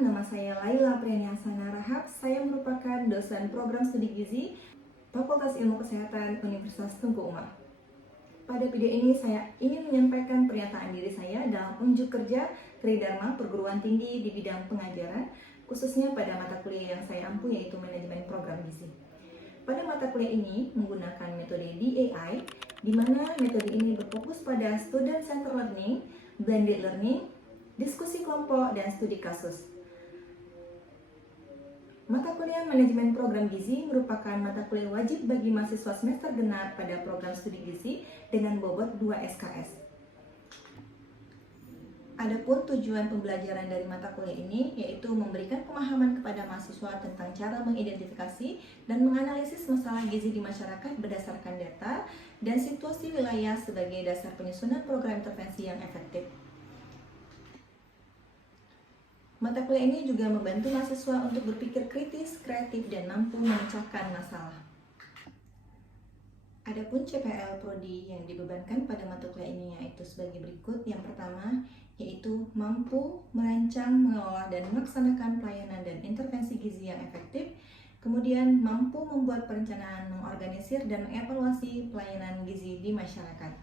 nama saya Laila Priani Hasana Rahab. Saya merupakan dosen program studi gizi Fakultas Ilmu Kesehatan Universitas Tengku Umar. Pada video ini saya ingin menyampaikan pernyataan diri saya dalam unjuk kerja Tridharma Perguruan Tinggi di bidang pengajaran, khususnya pada mata kuliah yang saya ampu yaitu manajemen program gizi. Pada mata kuliah ini menggunakan metode DAI, di mana metode ini berfokus pada student center learning, blended learning, diskusi kelompok, dan studi kasus. Mata kuliah manajemen program gizi merupakan mata kuliah wajib bagi mahasiswa semester genap pada program studi gizi dengan bobot 2 SKS. Adapun tujuan pembelajaran dari mata kuliah ini yaitu memberikan pemahaman kepada mahasiswa tentang cara mengidentifikasi dan menganalisis masalah gizi di masyarakat berdasarkan data dan situasi wilayah sebagai dasar penyusunan program intervensi yang efektif. Mata kuliah ini juga membantu mahasiswa untuk berpikir kritis, kreatif, dan mampu memecahkan masalah. Adapun CPL Prodi yang dibebankan pada mata kuliah ini yaitu sebagai berikut. Yang pertama, yaitu mampu merancang, mengelola, dan melaksanakan pelayanan dan intervensi gizi yang efektif. Kemudian, mampu membuat perencanaan, mengorganisir, dan mengevaluasi pelayanan gizi di masyarakat.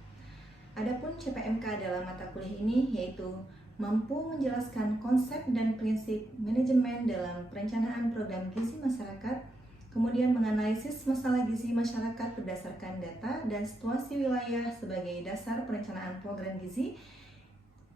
Adapun CPMK dalam mata kuliah ini yaitu mampu menjelaskan konsep dan prinsip manajemen dalam perencanaan program gizi masyarakat, kemudian menganalisis masalah gizi masyarakat berdasarkan data dan situasi wilayah sebagai dasar perencanaan program gizi.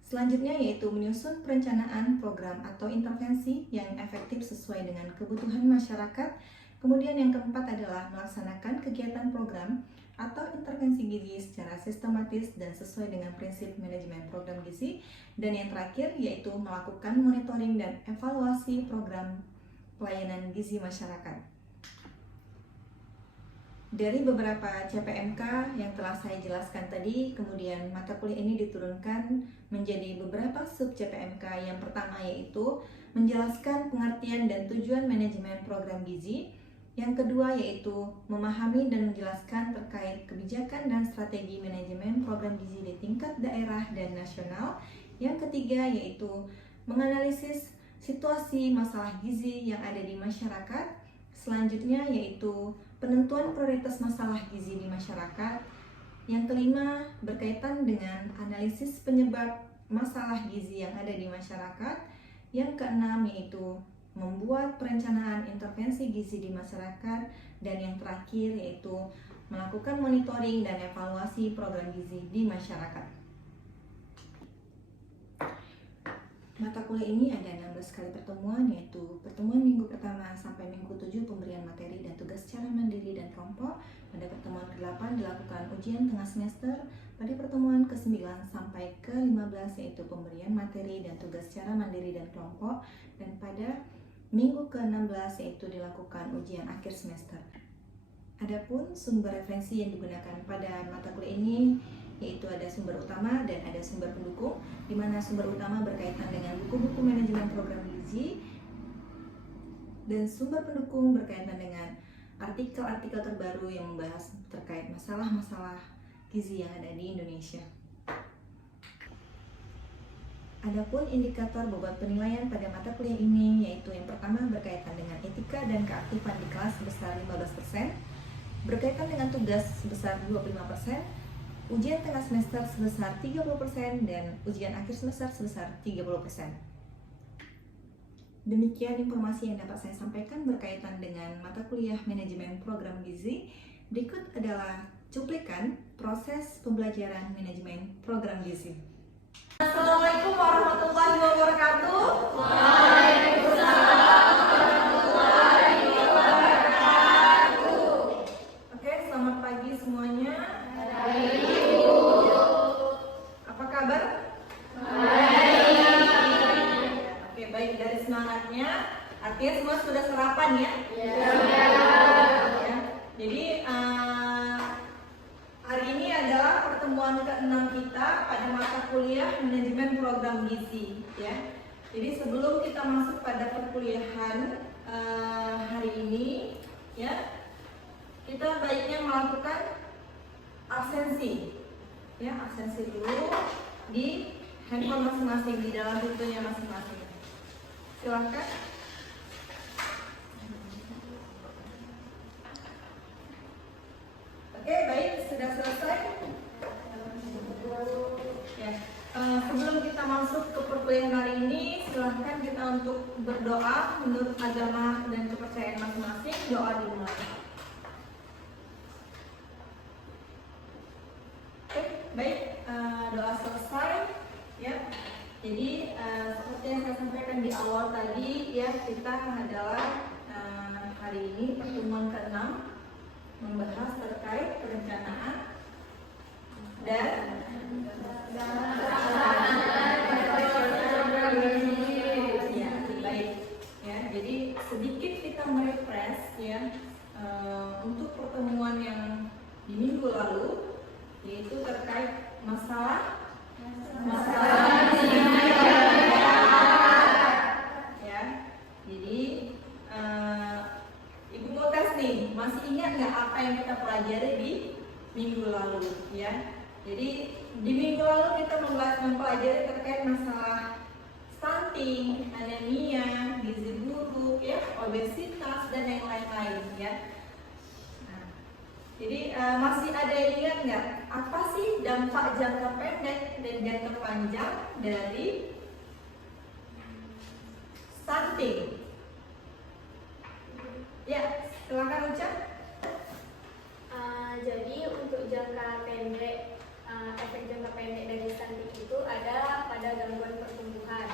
Selanjutnya yaitu menyusun perencanaan program atau intervensi yang efektif sesuai dengan kebutuhan masyarakat. Kemudian yang keempat adalah melaksanakan kegiatan program atau intervensi gizi secara sistematis dan sesuai dengan prinsip manajemen program gizi. Dan yang terakhir yaitu melakukan monitoring dan evaluasi program pelayanan gizi masyarakat. Dari beberapa CPMK yang telah saya jelaskan tadi, kemudian mata kuliah ini diturunkan menjadi beberapa sub CPMK. Yang pertama yaitu menjelaskan pengertian dan tujuan manajemen program gizi. Yang kedua yaitu memahami dan menjelaskan terkait kebijakan dan strategi manajemen program gizi di tingkat daerah dan nasional. Yang ketiga yaitu menganalisis situasi masalah gizi yang ada di masyarakat. Selanjutnya yaitu penentuan prioritas masalah gizi di masyarakat. Yang kelima berkaitan dengan analisis penyebab masalah gizi yang ada di masyarakat. Yang keenam yaitu membuat perencanaan intervensi gizi di masyarakat. Dan yang terakhir yaitu melakukan monitoring dan evaluasi program gizi di masyarakat. Mata kuliah ini ada 16 kali pertemuan, yaitu pertemuan minggu pertama sampai minggu 7 pemberian materi dan tugas secara mandiri dan kelompok. Pada pertemuan ke-8 dilakukan ujian tengah semester. Pada pertemuan ke-9 sampai ke-15 yaitu pemberian materi dan tugas secara mandiri dan kelompok. Dan pada minggu ke-16 yaitu dilakukan ujian akhir semester. Adapun sumber referensi yang digunakan pada mata kuliah ini yaitu ada sumber utama dan ada sumber pendukung, di mana sumber utama berkaitan dengan buku-buku manajemen program gizi dan sumber pendukung berkaitan dengan artikel-artikel terbaru yang membahas terkait masalah-masalah gizi yang ada di Indonesia. Adapun indikator bobot penilaian pada mata kuliah ini yaitu yang pertama berkaitan dengan etika dan keaktifan di kelas sebesar 15%, berkaitan dengan tugas sebesar 25%, ujian tengah semester sebesar 30%, dan ujian akhir semester sebesar 30%. Demikian informasi yang dapat saya sampaikan berkaitan dengan mata kuliah manajemen program gizi. Berikut adalah cuplikan proses pembelajaran manajemen program gizi. Assalamualaikum warahmatullahi wabarakatuh. Oke, selamat pagi semuanya. Apa kabar? Oke, baik, dari semangatnya artinya semua sudah sarapan ya? Ya. Jadi hari ini adalah pertemuan ke-6 kita pada mata kuliah manajemen program gizi ya. Jadi sebelum kita masuk pada perkuliahan hari ini ya, kita baiknya melakukan absensi ya, absensi dulu di handphone masing-masing, di dalam pintunya masing-masing. Silahkan. Oke, baik, sudah selesai. Ya, sebelum kita masuk ke perkuliahan hari ini, silahkan kita untuk berdoa menurut agama dan kepercayaan masing-masing. Doa dimulai. Oke, baik, doa selesai. Ya, jadi seperti yang saya sampaikan di awal tadi, ya kita adalah hari ini pertemuan ke-6 membahas terkait perencanaan dan ya, baik ya. Jadi sedikit kita merefresh ya untuk pertemuan yang di minggu lalu, yaitu terkait masalah ya. Jadi Ibu mau tes nih, masih ingat nggak apa yang kita pelajari di minggu lalu ya? Jadi di minggu lalu kita mempelajari terkait masalah stunting, anemia, gizi buruk, ya, obesitas dan yang lain-lain ya. Nah, jadi masih ada yang ingat nggak apa sih dampak jangka pendek dan jangka panjang dari stunting? Ya, silakan Uca. Jadi untuk jangka pendek, efek jangka pendek dari stunting itu ada pada gangguan pertumbuhan.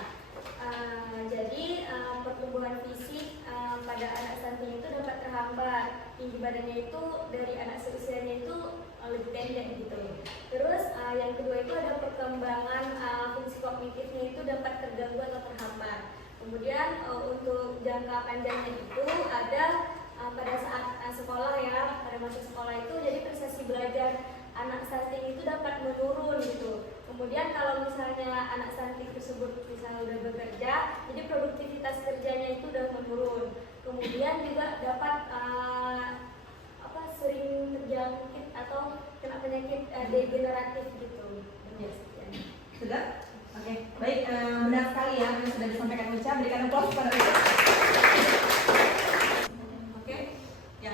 Jadi pertumbuhan fisik pada anak stunting itu dapat terhambat. Tinggi badannya itu dari anak seusianya itu lebih pendek gitu. Terus yang kedua itu ada perkembangan fungsi kognitifnya itu dapat terganggu atau terhambat. Kemudian untuk jangka panjangnya itu ada pada saat sekolah ya, pada masa sekolah itu jadi prestasi belajar anak stunting itu dapat menurun gitu. Kemudian kalau misalnya anak stunting tersebut misalnya udah bekerja, jadi produktivitas kerjanya itu udah menurun. Kemudian juga dapat sering terjangkit atau kena penyakit degeneratif gitu. Sudah? Oke, baik, benar sekali ya yang sudah disampaikan Uca. Berikan aplaus kepada Uca. Oke, ya,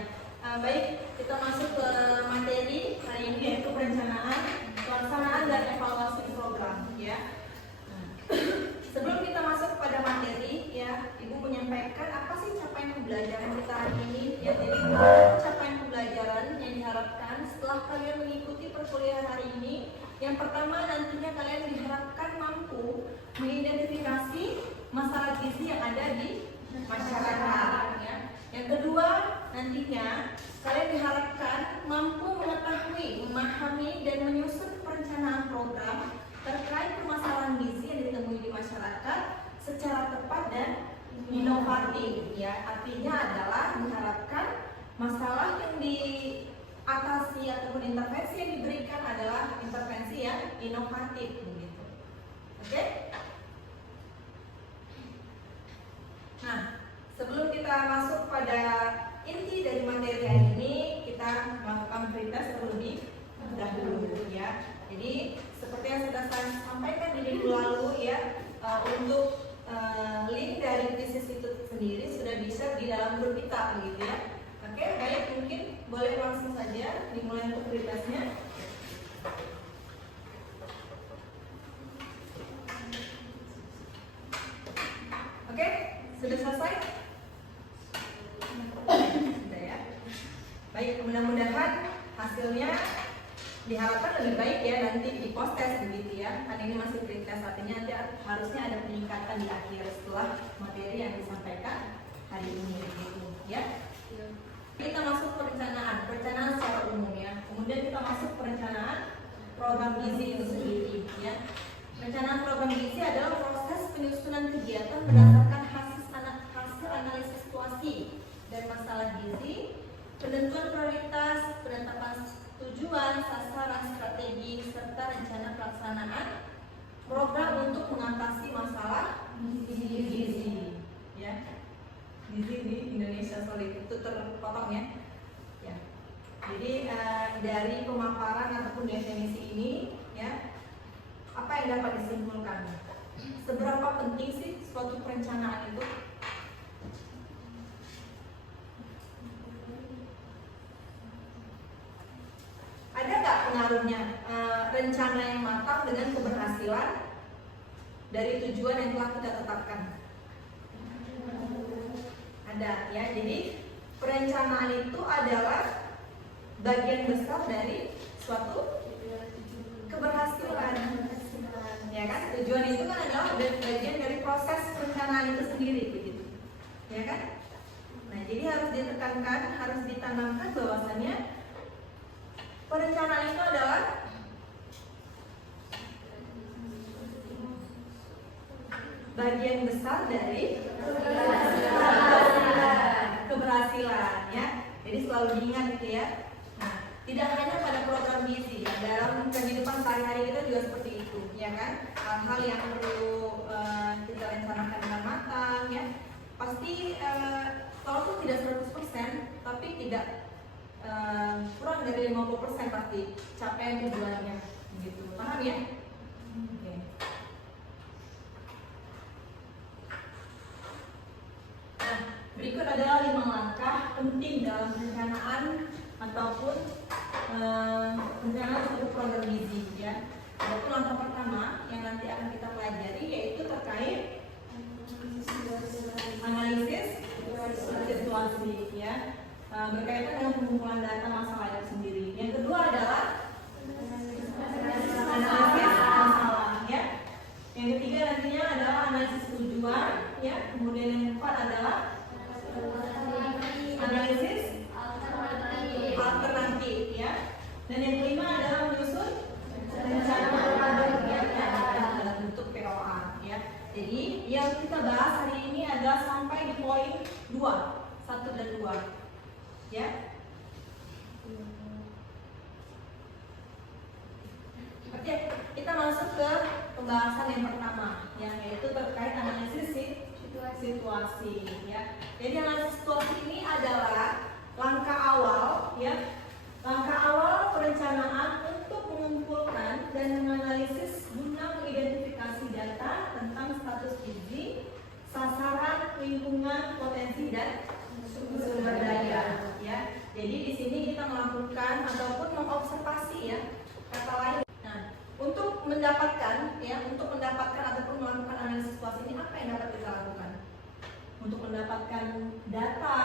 baik, kita masuk ke materi hari ini yaitu perencanaan, pelaksanaan dan evaluasi program ya. Sebelum kita masuk pada materi ya, Ibu menyampaikan apa sih capaian pembelajaran kita hari ini ya. Jadi capaian pembelajaran yang diharapkan setelah kalian mengikuti perkuliahan hari ini. Yang pertama, nantinya kalian diharapkan mampu mengidentifikasi masalah gizi yang ada di masyarakat ya. Yang kedua, nantinya kalian diharapkan mampu mengetahui, memahami dan menyusun perencanaan program terkait permasalahan gizi yang ditemui di masyarakat secara tepat dan inovatif ya. Artinya adalah diharapkan masalah yang diatasi ataupun intervensi yang diberikan adalah intervensi yang inovatif begitu. Oke? Nah, sebelum kita masuk pada inti dari materi hari ini, kita melakukan pretest terlebih dahulu ya. Jadi seperti yang sudah saya sampaikan di minggu lalu ya, untuk link dari thesis itu sendiri sudah bisa di dalam grup kita begitu ya. Oke, baik, mungkin boleh langsung saja dimulai untuk pretestnya. Oke, sudah selesai? Sudah ya. Baik, mudah-mudahan hasilnya diharapkan lebih baik ya nanti di post test begitu ya. Kan ini masih pretest, artinya nanti harusnya ada peningkatan di akhir setelah materi yang disampaikan hari ini begitu ya. Kita masuk perencanaan secara umum ya. Kemudian kita masuk perencanaan program gizi itu sendiri ya. Perencanaan program gizi adalah proses penyusunan kegiatan berdasarkan hasil analisis situasi dan masalah gizi, penentuan prioritas, penetapan tujuan, sasaran, strategi, serta rencana pelaksanaan program untuk mengatasi masalah gizi ya. Gizi di Indonesia solid itu terpotong ya. Ya. Jadi dari pemaparan ataupun definisi ini ya, apa yang dapat disimpulkan? seberapa penting sih suatu perencanaan itu? Ada nggak pengaruhnya rencana yang matang dengan keberhasilan dari tujuan yang telah kita tetapkan? Ada ya. Jadi perencanaan itu adalah bagian besar dari suatu keberhasilan. Ya kan? Tujuan itu kan adalah bagian dari proses perencanaan itu sendiri begitu. Ya kan? Nah, jadi harus ditekankan, harus ditanamkan bahwasannya perencanaan itu adalah bagian besar dari keberhasilan ya. Jadi selalu diingat gitu ya. Nah, tidak hanya pada program gizi ya, dalam kehidupan sehari-hari kita juga seperti itu, ya kan? Hal-hal yang perlu kita rencanakan dengan matang ya. Pasti walaupun tidak 100%, tapi tidak kurang dari 50% pasti capaian tujuannya gitu. Paham ya? Oke. Nah, berikut adalah 5 langkah penting dalam perencanaan ataupun perencanaan untuk program gizi ya. Adapun langkah pertama yang nanti akan kita pelajari yaitu terkait analisis situasi ya, berkaitan dengan pengumpulan data masalah itu sendiri. Yang kedua adalah analisis masalah ya. Yang ketiga nantinya adalah analisis tujuan ya. Kemudian yang keempat adalah analisis alternatif ya. Dan yang kelima adalah menyusun rencana kegiatan dalam bentuk POA ya. Jadi yang kita bahas hari ini adalah sampai di poin 2, 1 dan 2 ya. Oke, kita masuk ke pembahasan yang pertama yang yaitu terkait analisis situasi ya. Jadi analisis situasi ini adalah langkah awal ya. Langkah awal perencanaan untuk mengumpulkan dan menganalisis guna mengidentifikasi data tentang status gizi, sasaran, lingkungan, potensi dan sumber daya ya. Jadi di sini kita melakukan ataupun mengobservasi ya, kata lain. Nah, untuk mendapatkan ataupun melakukan analisis situasi ini apa yang dapat kita lakukan? Untuk mendapatkan data,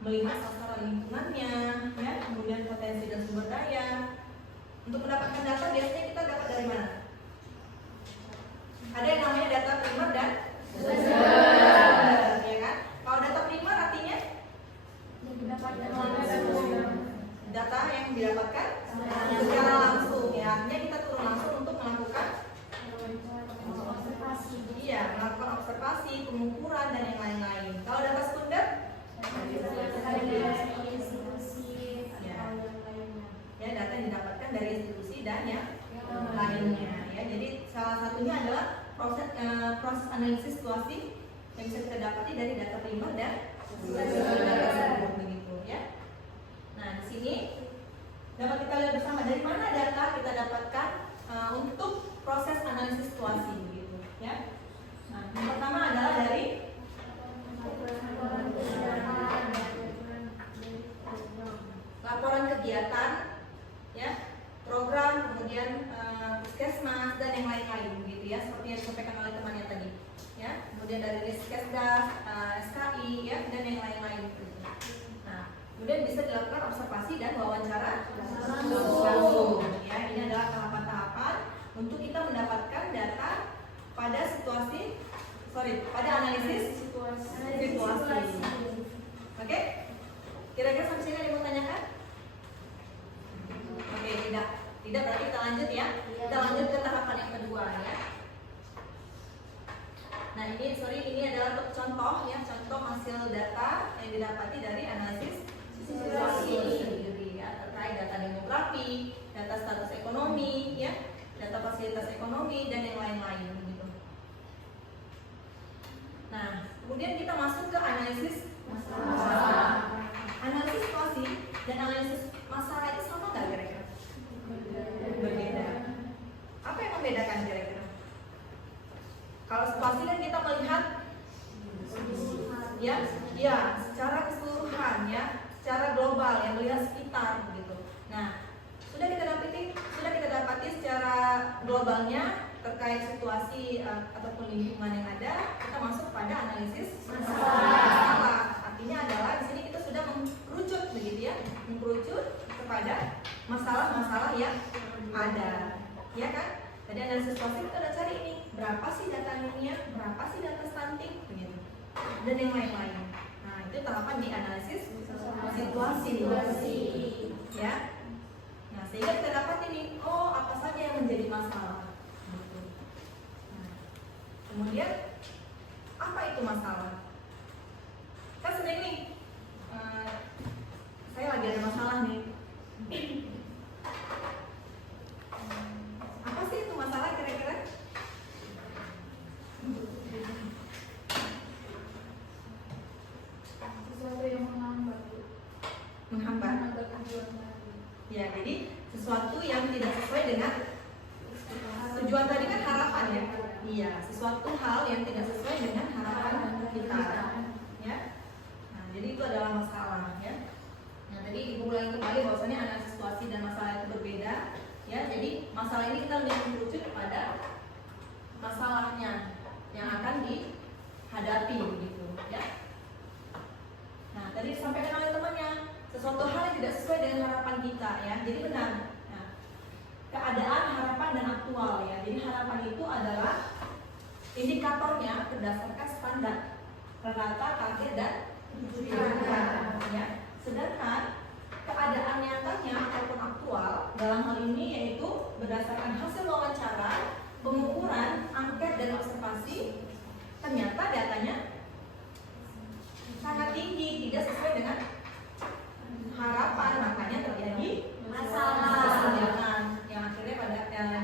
melihat sasaran lingkungannya ya, kemudian potensi dan sumber daya. Untuk mendapatkan data biasanya kita dapat dari mana? Ada yang namanya data primer dan sumber, ya kan? Kalau data primer artinya data yang didapatkan secara langsung ya, artinya kita turun langsung untuk melakukan melakukan observasi, pengukuran dan yang lain-lain. Kalau data sekunder ya, data yang didapatkan dari institusi dan yang lainnya ya. Jadi salah satunya adalah proses analisis situasi yang bisa kita dapati dari data primer dan sekunder begitu ya. Nah, di sini dapat kita lihat bersama dari mana data kita dapatkan untuk proses analisis situasi begitu ya. Nah, yang pertama adalah dari laporan kegiatan ya, program, kemudian puskesmas dan yang lain-lain begitu ya, seperti yang disampaikan oleh temannya tadi ya. Kemudian dari Riskesdas, SKI ya, dan yang lain-lain gitu. Nah, kemudian bisa dilakukan observasi dan wawancara langsung ya. Ini adalah tahapan-tahapan untuk kita mendapatkan data pada analisis situasi. Oke? Kira-kira sampai sini ada yang mau tanyakan? Oke, tidak berarti kita lanjut ya. Kita lanjut ke tahapan yang kedua ya. Nah, ini adalah contoh ya, contoh hasil data yang didapati dari analisis situasi sendiri ya, terkait data demografi, data status ekonomi ya, data fasilitas ekonomi dan yang lain-lain begitu. Nah, kemudian kita masuk ke analisis masalah. Analisis situasi dan analisis masalah itu sama nggak kira-kira? Berbeda. Apa yang membedakan kira-kira? Kalau Ya, secara keseluruhan ya, secara global yang melihat sekitar begitu. Nah, sudah kita dapati secara globalnya terkait situasi ataupun lingkungan yang ada, kita masuk pada analisis masalah. Artinya adalah di sini kita sudah mengkerucut begitu ya, mengkerucut kepada masalah-masalah yang ada, ya kan? Tadi analisis situasi kita udah cari ini, berapa sih data anemia, berapa sih data stunting, begitu, dan yang lain-lain. Nah, itu tahapan di analisis situasi, ya. Nah, sehingga kita dapat ini, oh apa saja yang menjadi masalah. Gitu. Nah, kemudian apa itu masalah? Kan sebenarnya nih, saya lagi ada masalah nih. Apa sih itu masalah kira-kira? Sesuatu yang menghambat tujuan tadi. Ya, jadi sesuatu yang tidak sesuai dengan tujuan tadi kan harapan ya. Iya, sesuatu hal yang tidak sesuai dengan harapan kita. Ya. Nah, jadi itu adalah masalah ya. Nah, tadi Ibu ulangi kembali bahwasanya analisis situasi dan masalah itu berbeda. Ya, jadi masalah ini kita lebih merujuk kepada masalahnya yang akan dihadapi begitu ya. Nah, tadi disampaikan oleh temannya, sesuatu hal yang tidak sesuai dengan harapan kita ya. Jadi benar. Nah, keadaan, harapan dan aktual ya. Jadi harapan itu adalah indikatornya berdasarkan standar rata, target dan tujuan ya. Sedangkan keadaan nyatanya ataupun aktual dalam hal ini yaitu berdasarkan hasil wawancara, pengukuran, angket dan observasi, ternyata datanya sangat tinggi, tidak sesuai dengan harapan, makanya terjadi masalah yang akhirnya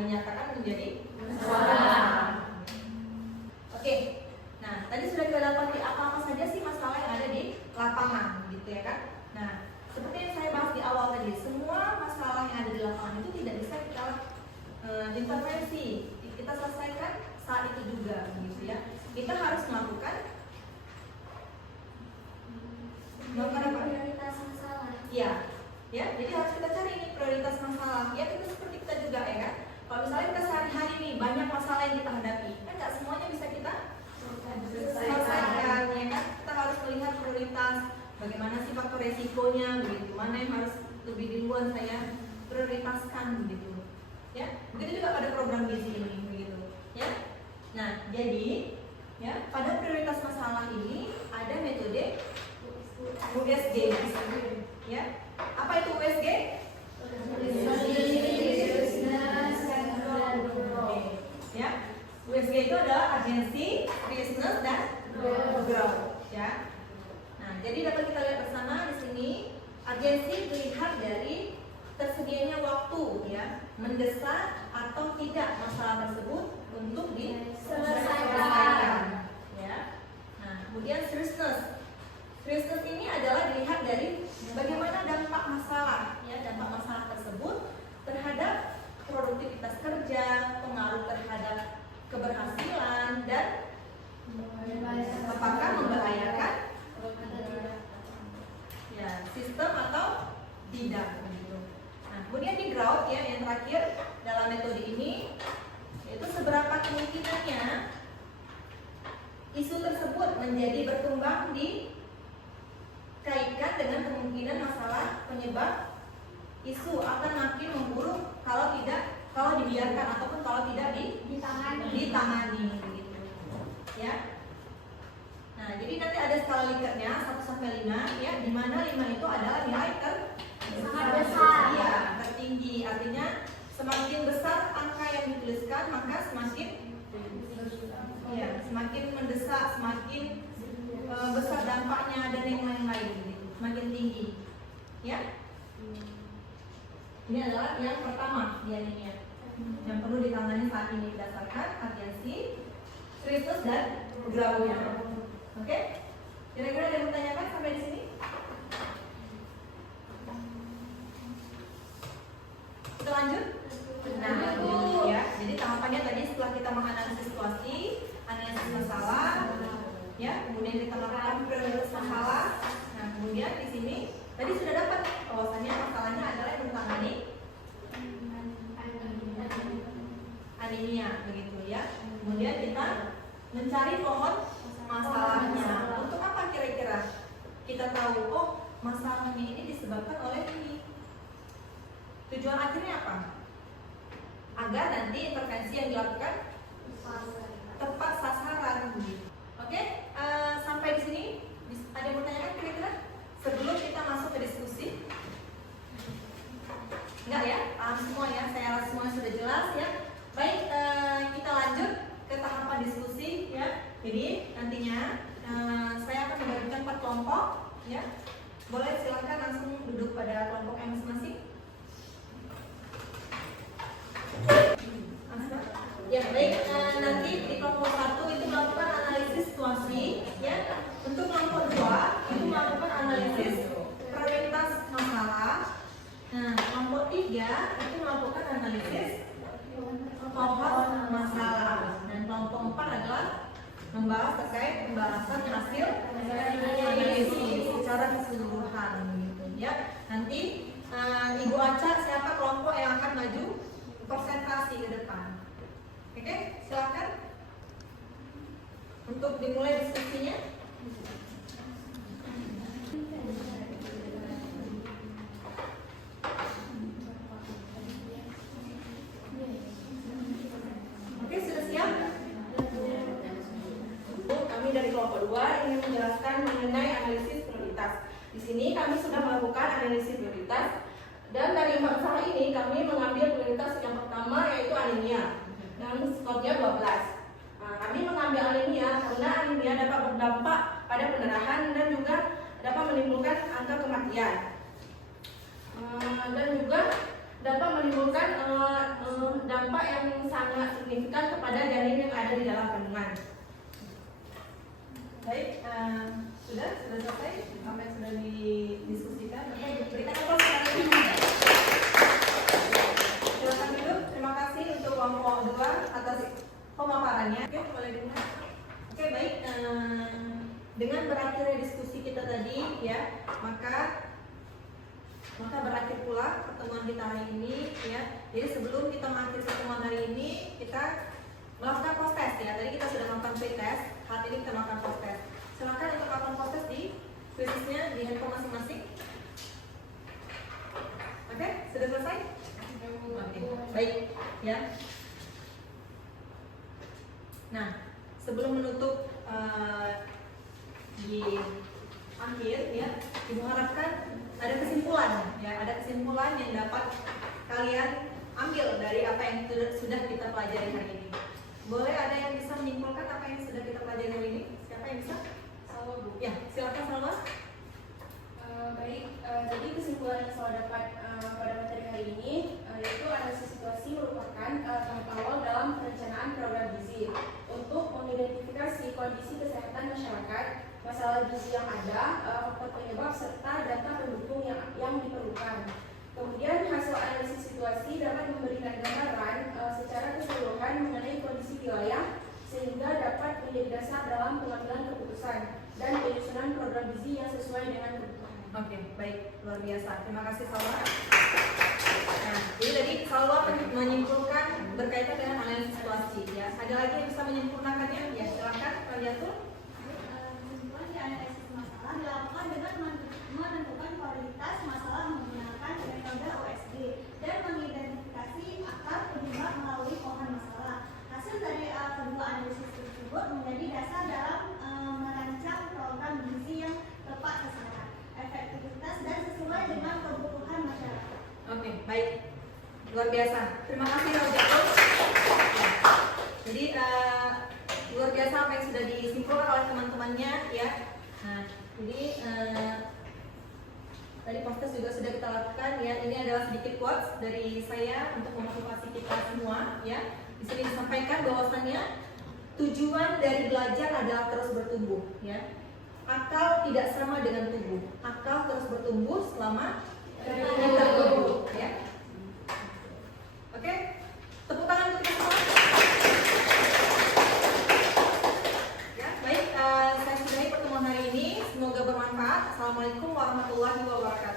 dinyatakan menjadi masalah. Oke, nah tadi sudah kita dapati apa saja sih masalah yang ada di lapangan, gitu ya kan? Nah, seperti yang saya bahas di awal tadi, semua masalah yang ada di lapangan itu tidak bisa kita intervensi, kita selesaikan saat itu juga, gitu ya. Kita harus melakukan prioritas masalah. Ya, jadi harus kita cari ini prioritas masalah. Ya, itu seperti kita juga ya kan. Kalau misalnya kita sehari-hari nih banyak masalah yang kita hadapi, kan nggak semuanya bisa kita selesaikan, ya kan? Kita harus melihat prioritas, bagaimana sih faktor resikonya, begitu. Mana yang harus lebih duluan saya prioritaskan, begitu. Ya, begitu juga pada program gizi ini, begitu. Ya, nah jadi ya pada prioritas masalah ini ada metode USG. Ya, apa itu USG? Ya, USG itu adalah urgency, seriousness, dan growth. Ya. Nah, jadi dapat kita lihat bersama di sini urgency dilihat dari tersedianya waktu, ya, mendesak atau tidak masalah tersebut untuk diselesaikan. Ya. Nah, kemudian seriousness. Seriousness ini adalah dilihat dari bagaimana dampak masalah, ya, dampak masalah tersebut terhadap produktivitas kerja, pengaruh terhadap keberhasilan, dan apakah membahayakan ya, sistem atau tidak. Nah, kemudian di growth ya, yang terakhir dalam metode ini yaitu seberapa kemungkinannya isu tersebut menjadi berkembang dikaitkan dengan kemungkinan masalah penyebab isu akan makin memburuk kalau dibiarkan ataupun kalau tidak ditangani begitu. Ya. Nah, jadi nanti ada skala Likert-nya 1 sampai 5 ya, di mana 5 itu adalah nilai sangat besar. Iya, tertinggi. Artinya semakin besar angka yang dituliskan, maka semakin mendesak, semakin besar dampaknya dan yang lain-lain gitu. Semakin tinggi. Ya. Ini adalah yang pertama dia yang perlu ditangani saat ini berdasarkan urgensi, seriousness, dan growth-nya. Oke? Kira-kira ada yang bertanyakan sampai di sini? Kita lanjut? Nah, ya. Jadi tahapannya tadi setelah kita menganalisis situasi, analisis masalah, ya, kemudian kita melakukan prioritas kita tahu, oh masalahnya ini disebabkan oleh ini. Tujuan akhirnya apa? Agar nanti intervensi yang dilakukan tepat sasaran. Oke, sampai di sini ada yang mau tanyakan kira-kira sebelum kita masuk ke diskusi? Enggak ya? Paham semua ya? Saya rasa semua sudah jelas ya. Baik, kita lanjut ke tahapan diskusi ya. Jadi nantinya saya akan membagikan 4 kelompok ya. Boleh silakan langsung duduk pada kelompok yang masing-masing. Ya baik, nanti di kelompok 1 itu melakukan analisis situasi ya. Untuk kelompok 2 itu melakukan analisis prioritas masalah. Nah, kelompok 3 itu melakukan analisis pohon masalah. Dan kelompok 4 adalah membahas terkait pembahasan hasil analisis secara keseluruhan gitu ya. Nanti Ibu Aca siapa kelompok yang akan maju presentasi ke depan. Oke, silakan untuk dimulai diskusinya. Oke, sudah siap? Kami dari kelompok 2 ingin menjelaskan mengenai analisis prioritas. Di sini kami sudah melakukan analisis prioritas dan dari masalah ini kami mengambil prioritas yang pertama yaitu anemia dan skornya 12. Nah, kami mengambil anemia karena anemia dapat berdampak pada pendarahan dan juga dapat menimbulkan angka kematian dan juga dapat menimbulkan dampak yang sangat signifikan kepada janin yang ada di dalam kandungan. Baik, sudah selesai apa yang sudah didiskusikan. Oke, berikan aplaus kepada tim. Silakan duduk. Terima kasih untuk kelompok 2 atas pemaparannya. Oke, boleh dengar. Oke, baik. Dengan berakhirnya diskusi kita tadi, ya, maka berakhir pula pertemuan kita hari ini, ya. Jadi sebelum kita mengakhiri pertemuan hari ini, kita melakukan post test ya. Tadi kita sudah melakukan pre-test, saat ini kita melakukan post test. Silakan untuk melakukan post test di fisiknya di handphone masing-masing. Oke, sudah selesai? Oke, baik ya. Nah, sebelum menutup di akhir ya, Ibu harapkan ada kesimpulan ya, ada kesimpulan yang dapat kalian ambil dari apa yang sudah kita pelajari hari ini. Boleh ada yang bisa menyimpulkan apa yang sudah kita pelajari hari ini? Siapa yang bisa? Salwa, Bu. Ya, silakan Salwa. Jadi kesimpulan yang saya dapat pada materi hari ini yaitu analisis situasi merupakan tahap awal dalam perencanaan program gizi untuk mengidentifikasi kondisi kesehatan masyarakat, masalah gizi yang ada, faktor penyebab serta data pendukung yang diperlukan. Kemudian hasil analisis situasi dapat memberikan gambaran secara keseluruhan mengenai kondisi wilayah sehingga dapat menjadi dasar dalam pengambilan keputusan dan penyusunan program gizi yang sesuai dengan kebutuhan. Oke, baik, luar biasa. Terima kasih Salwa. Nah, jadi tadi Salwa menyimpulkan berkaitan dengan analisis situasi. Ya, ada lagi yang bisa menyimpulkannya? Ya, silakan, Radiatul. Kesimpulan di analisis masalah dilakukan dengan menentukan prioritas masalah menggunakan metode OSD dan mengidentifikasi akar penyebab melalui pohon masalah. Hasil dari kedua analisis tersebut menjadi dasar dalam merancang program gizi yang tepat sasaran, efektivitas dan sesuai dengan kebutuhan masyarakat. Oke, baik, luar biasa. Terima kasih Radiatul. Ya. Jadi luar biasa apa yang sudah disimpulkan oleh teman-temannya ya. Nah, jadi tadi podcast juga sudah kita lakukan ya. Ini adalah sedikit quotes dari saya untuk memotivasi kita semua ya. Di sini disampaikan bahwasannya tujuan dari belajar adalah terus bertumbuh ya. Akal tidak sama dengan tubuh. Akal terus bertumbuh selama kita tumbuh ya. Oke, tepuk tangan untuk kita semua. Ya, baik, saya sudahi pertemuan hari ini. Semoga bermanfaat. Assalamualaikum warahmatullahi wabarakatuh.